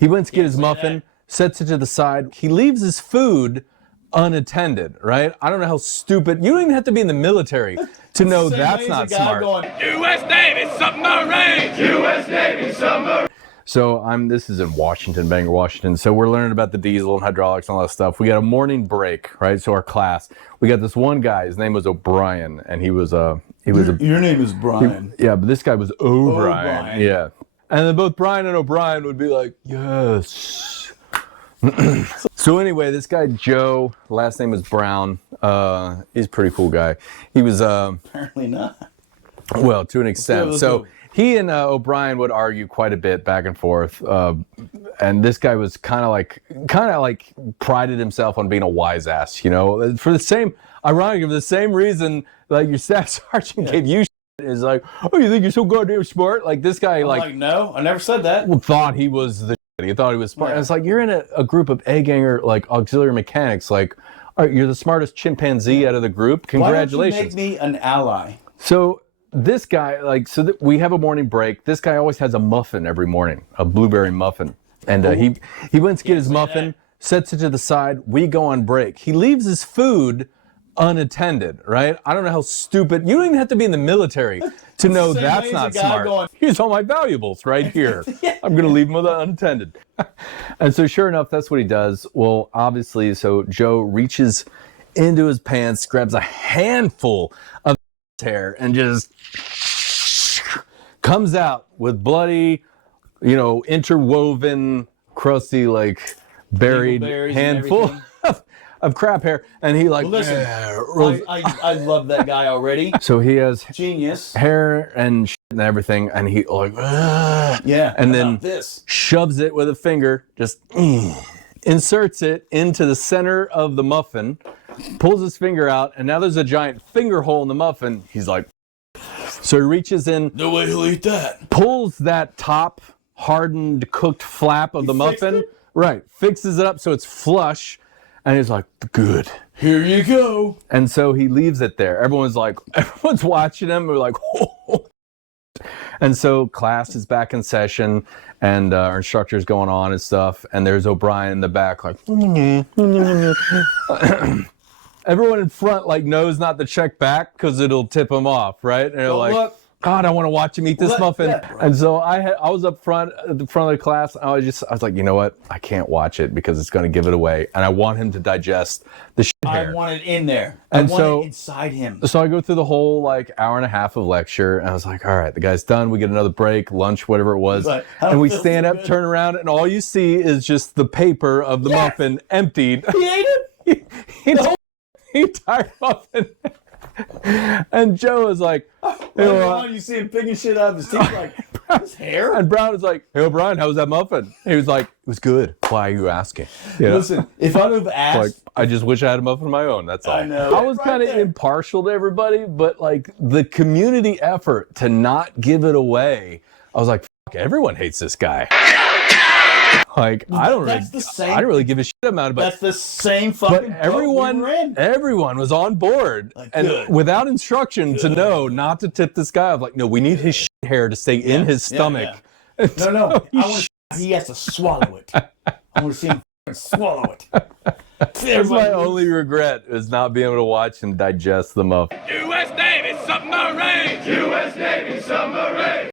He went to get his muffin, sets it to the side. He leaves his food unattended, right? I don't know how stupid. You don't even have to be in the military to know that's not smart. Going, U.S. Navy submarine! U.S. Navy submarine! So this is in Washington, Bangor, Washington. So we're learning about the diesel and hydraulics and all that stuff. We got a morning break, right? So our class, we got this one guy, his name was O'Brien, and he was Your name is Brian. yeah, but this guy was O'Brien. O'Brien. Yeah. And then both Brian and O'Brien would be like, yes. So anyway, this guy Joe, last name is Brown. He's a pretty cool guy. He was Apparently not. well, to an extent. Let's So go. he and O'Brien would argue quite a bit back and forth. And this guy was kind of like prided himself on being a wise ass, you know, for the same, ironically, for the same reason like your staff sergeant gave you shit, is like, oh, you think you're so goddamn smart? Like this guy, I'm like, no, I never said that. thought he was the shit. He thought he was smart. Yeah. And it's like, you're in a group of A-ganger, like auxiliary mechanics. Like, all right, you're the smartest chimpanzee out of the group. Congratulations. Why don't you make me an ally? So this guy, we have a morning break. This guy always has a muffin every morning, a blueberry muffin. And he went to get his muffin, sets it to the side. We go on break. He leaves his food unattended, right? I don't know how stupid. You don't even have to be in the military to know that's not smart. Here's all my valuables right here. I'm going to leave them unattended. And so sure enough, that's what he does. Well, obviously, so Joe reaches into his pants, grabs a handful of hair and just comes out with bloody, interwoven, crusty, like buried handful of crap hair. And he like, listen, I love that guy already. So he has Genius. hair and shit and everything, and he like, Yeah. and then this. shoves it with a finger, just inserts it into the center of the muffin, pulls his finger out, and now there's a giant finger hole in the muffin. He's like, so he reaches in, No way he'll eat that. pulls that top hardened cooked flap of the muffin, right, fixes it up so it's flush, and he's like, good. Here you go. And so he leaves it there. Everyone's watching him. We're like, oh. And so class is back in session, and our instructor's going on and stuff. And there's O'Brien in the back, like, everyone in front knows not to check back because it'll tip him off, right? And they're like, look. God, I want to watch him eat this muffin. yeah. And so I was up front at the front of the class. And I was like, you know what? I can't watch it because it's going to give it away. And I want him to digest the shit hair. I want it in there. And I want so- it inside him. So I go through the whole hour and a half of lecture, and I was like, all right, the guy's done. We get another break, lunch, whatever it was. Like, I don't and we feel stand so up, good. turn around, and all you see is just the paper of the muffin emptied. He ate it? He entire muffin. And Joe was like, Later on, you see him picking shit out of his teeth, like, his hair? and Brown was like, hey, O'Brien, how was that muffin? He was like, it was good. Why are you asking? You know? Listen, if I'd have Like, asked, I just wish I had a muffin of my own. That's all. I know. I was Right kind of there. impartial to everybody, but the community effort to not give it away, I was like, fuck, everyone hates this guy. I don't really give a shit about it, but that's the same fucking boat everyone, we were in. everyone was on board, and good. without instruction to know not to tip this guy. I was like, no, we need his shit hair to stay in his stomach. No. He has to swallow it. I want to see him swallow it. That's my only regret is not being able to watch and digest the muffin. U.S. Navy submarine! U.S. Navy submarine!